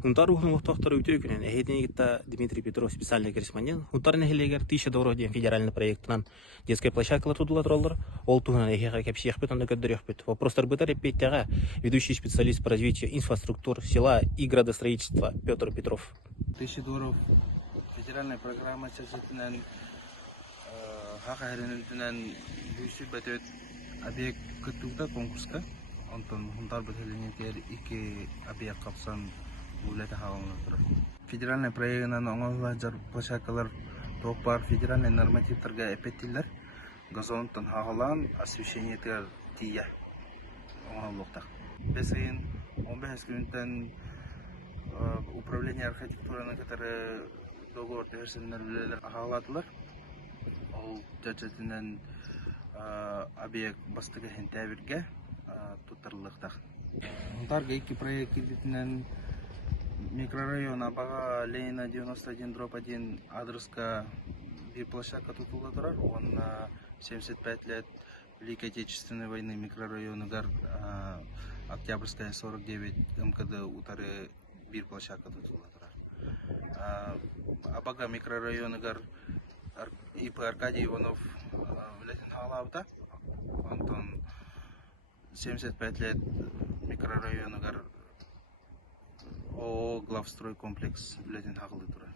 Хунтар ухын лохтохтар үтөкүнен эхеденигитта Дмитрий Петров специальный корреспондент. Хунтар нехилегер 1000 долларов ден федеральный проектынан детская площадкалар тудула тураллар. Ол тугунан эхега кепшиехпет анда көддөрөхпет. Вопростар бытар эппеттега ведущий специалист по развитию инфраструктур села и градостроительства Петр Петров. 1000 долларов федеральная программа чечетинен хакайренелдинен бүсү бөтөт объект кыттугда конкурска. Антон хунтар бөтөлүнүтер 2 объект капсан улета хаалыныр. Федеральный проектынан оңолажар площадкалар топар федеральный нормативтерге эпеттилер. Газонтон хаалан освещениетер тия оңолуктак. Бесин 15 күнтен управление архитектураны которые договор төшөннөр хаалатылар. Ол жачатынан объект бастыгы хентабирге тутарлыктак. Хунтарга 2 проект кирдитинен микрорайон Абага Ленина 91/1 адреска bir площадка тутулда турар. Он 75 лет Великой Отечественной войны микрорайоны гар Октябрьская 49 МКД утары bir площадка тутулда турар. Абага микрорайоны гар ИП Аркадий Иванов Летин Халавда. Антон 75 лет микрорайоны гар ООО главстрой комплекс Летин Хаглы турар.